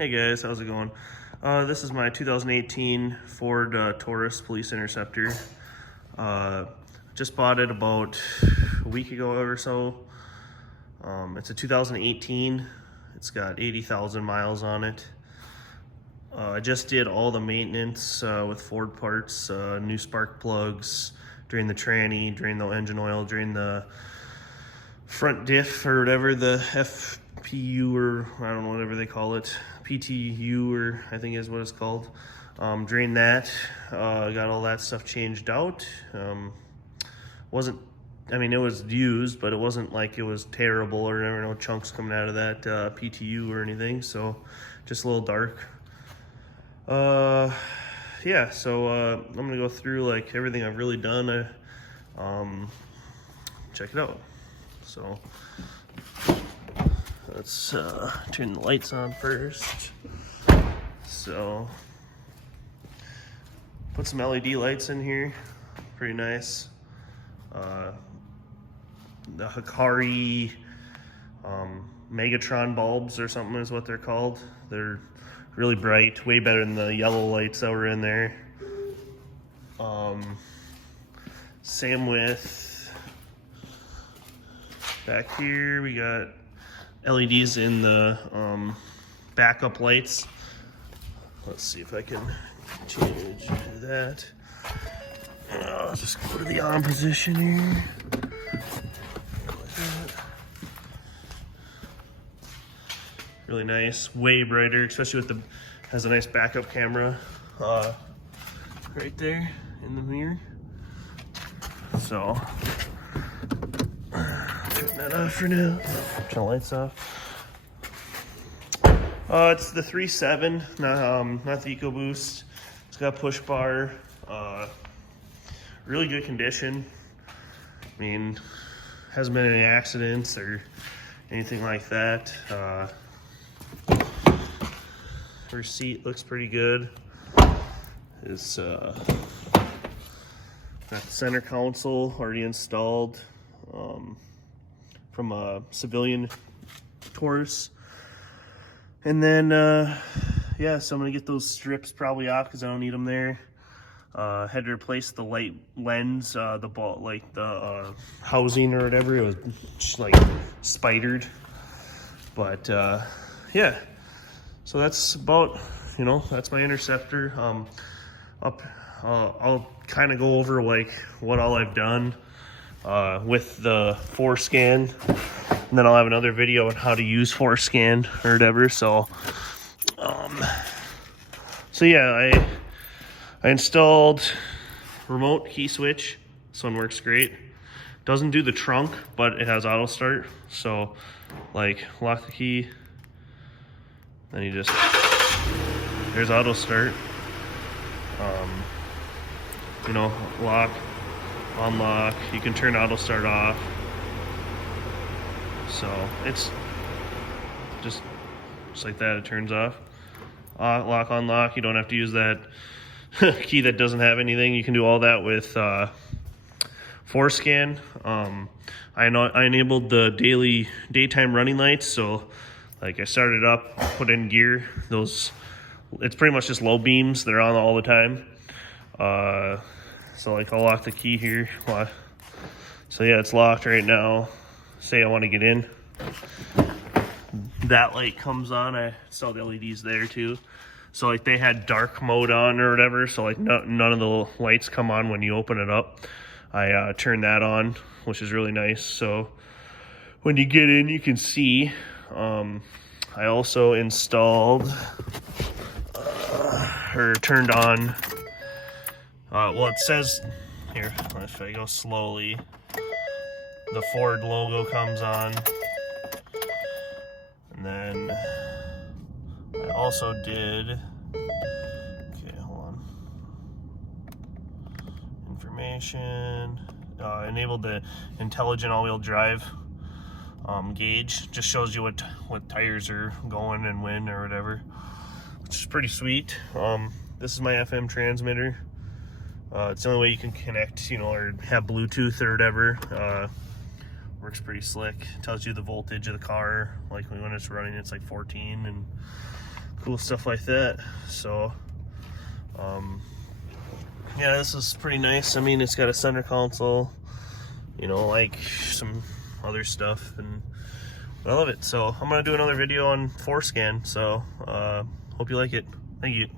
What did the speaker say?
Hey guys, how's it going? This is my 2018 Ford Taurus Police Interceptor. Just bought it about a week ago or so. It's a 2018. It's got 80,000 miles on it. I just did all the maintenance with Ford parts, new spark plugs, drained the tranny, drained the engine oil, drained the front diff or whatever, the FPU or I don't know, whatever they call it, PTU or I think is what it's called. Drained that, got all that stuff changed out. I mean, it was used, but it wasn't like it was terrible or there were no chunks coming out of that PTU or anything, so just a little dark. Yeah, so I'm gonna go through like everything I've really done. Check it out. So let's turn the lights on first. So put some LED lights in here, pretty nice. The Hikari Megatron bulbs or something is what they're called. They're really bright, way better than the yellow lights that were in there. Same with back here, we got LEDs in the backup lights. Let's see if I can change that. I'll just go to the on position here. Like that. Really nice, way brighter, especially with the, has a nice backup camera right there in the mirror. So turn that off for now. Turn the lights off. It's the 3.7, not the EcoBoost. It's got a push bar. Really good condition. I mean, hasn't been any accidents or anything like that. Her seat looks pretty good. It's got the center console already installed from a civilian Taurus. And then, yeah, so I'm gonna get those strips probably off because I don't need them there. Had to replace the light lens, the housing or whatever. It was just like spidered. But yeah, so that's about, that's my Interceptor. I'll kind of go over like what all I've done with the ForeScan, and then I'll have another video on how to use ForeScan or whatever. So yeah, I installed remote key switch. This one works great. Doesn't do the trunk, but it has auto start. So like lock the key, then you just, there's auto start. Lock, unlock, you can turn auto start off. So it's just like that, it turns off. Lock, unlock, you don't have to use that key that doesn't have anything. You can do all that with ForeScan. I enabled the daytime running lights, so like I started up, put in gear, those, it's pretty much just low beams, they're on all the time. So like I'll lock the key here. So yeah, it's locked right now. Say I want to get in, that light comes on. I saw the LEDs there too. So like they had dark mode on or whatever, so like none of the lights come on when you open it up. I turned that on, which is really nice. So when you get in, you can see. I also installed or turned on, well, it says here, if I go slowly, the Ford logo comes on. And then I also did, okay, hold on, information, enabled the intelligent all-wheel drive gauge. Just shows you what tires are going and when or whatever, which is pretty sweet. This is my FM transmitter. It's the only way you can connect, or have Bluetooth or whatever. Works pretty slick. Tells you the voltage of the car, like when it's running, it's like 14, and cool stuff like that. So yeah, this is pretty nice. I mean, it's got a center console, you know, like some other stuff, and I love it. So I'm gonna do another video on 4Scan, so hope you like it. Thank you.